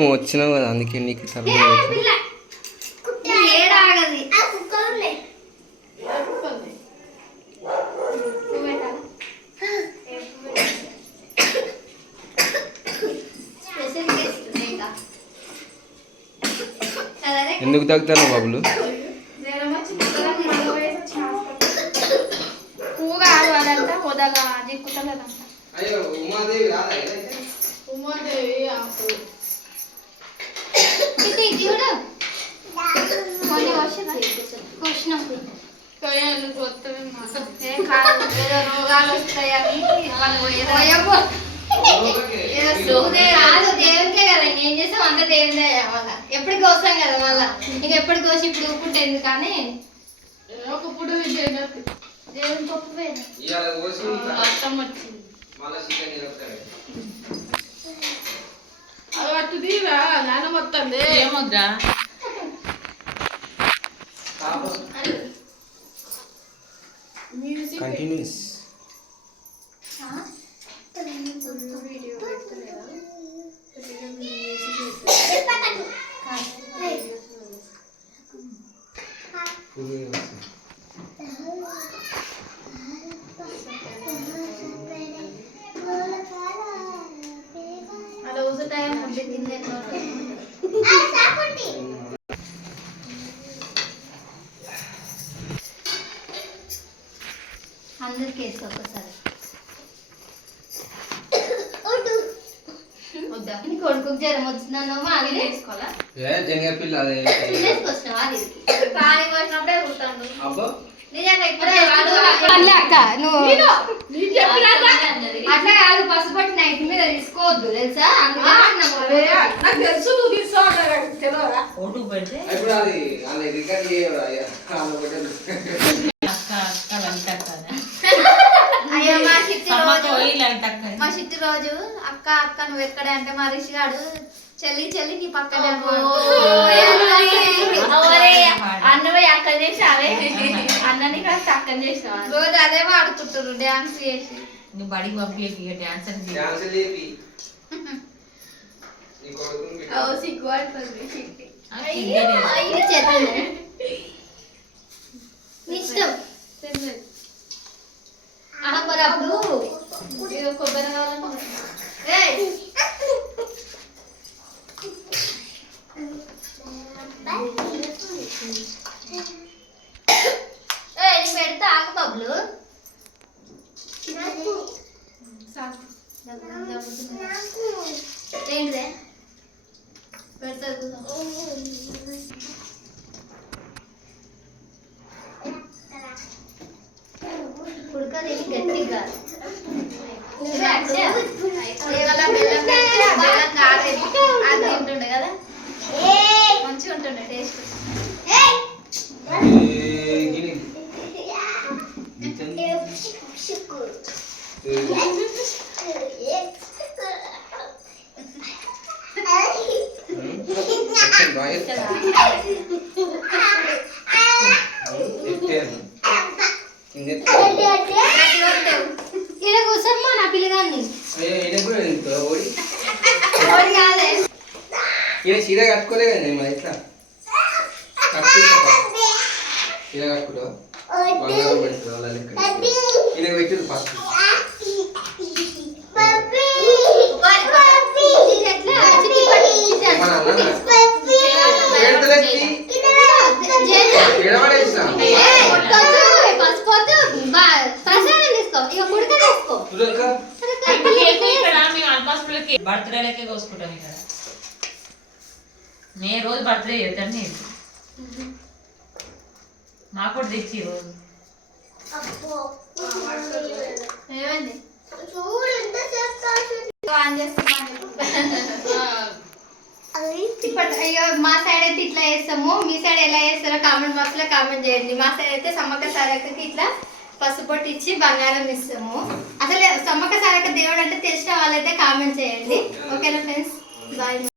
నువ్వు వచ్చినావు కదా అందుకే నీకు సర్ది ఎందుకు తగ్గుతాను బాబులు? రోగాలు వస్తాయని దేవునికే కదా ఏం చేస్తాం అంత దేవునిదే మళ్ళా ఎప్పటికి వస్తాం కదా మళ్ళా ఇంక ఎప్పటికి వచ్చి ఇప్పుడు ఊపుకుంటే ఎందుకని ఒకప్పుడు దేవుని పప్పు కష్టం వచ్చింది అటు తీరా నాన్న మొత్తం ఏమొద్దా కంటిన్యూస్ అందరికి వేసుకో ఒకసారి కొడుకు జ్వరం వచ్చిందన్నమా అది వేసుకోవాలా వేసుకొచ్చినావా అది పాని పోసినప్పుడే కుడతాను అట్లా కాదు పసుపట్టి నైట్ మీద తీసుకోవద్దు తెలుసా తెలుసు నువ్వు మా చిట్టి రోజు అక్క అక్క నువ్వు ఎక్కడ అంటే మా రిషి గాడు చెల్లి చెల్లి నీ పక్కన అన్నవే అక్కడ చేసావే అన్నని కాస్త అక్కడ చేసావా రోజు అదే వాడుకుంటారు డాన్స్ చేసి నువ్వు బడికి పంపి డాన్స్ సిగ్గుపడుతుంది ఇష్టం మరి అప్పుడు కొబ్బరి పెడతా ఆకు బబ్బులు ఏంటిదే పెడతా ఉడకది గట్టిగా అది తింటుండే కదా మంచిగా ఉంటుండే టేస్ట్ ఇలా కూర్చోమ్మా నా పిల్లగాన్ని చీర కట్టుకోలే కదండి మరి ఇట్లా చీర కట్టుకుంటావా బంగారం పెడుతుంది వాళ్ళ లెక్క ఈయన పెట్టింది ఫస్ట్ బర్త్డేలకే కోసుకుంటాం ఇక్కడ నే రోజు బర్త్డే చేస్తాను నేను నాకు కూడా తెచ్చి రోజు మా సైడ్ అయితే ఇట్లా చేస్తాము మీ సైడ్ ఎలా చేస్తారో కామెంట్ బాక్స్ లో కామెంట్ చేయండి మా సైడ్ అయితే సమ్మక్క సారక్కకి ఇట్లా పసుపొట్టు ఇచ్చి బంగారం ఇస్తాము అసలు సమ్మక్క సారక్క దేవుడు అంటే తెలిసిన వాళ్ళైతే కామెంట్ చేయండి ఓకేనా ఫ్రెండ్స్ బాయ్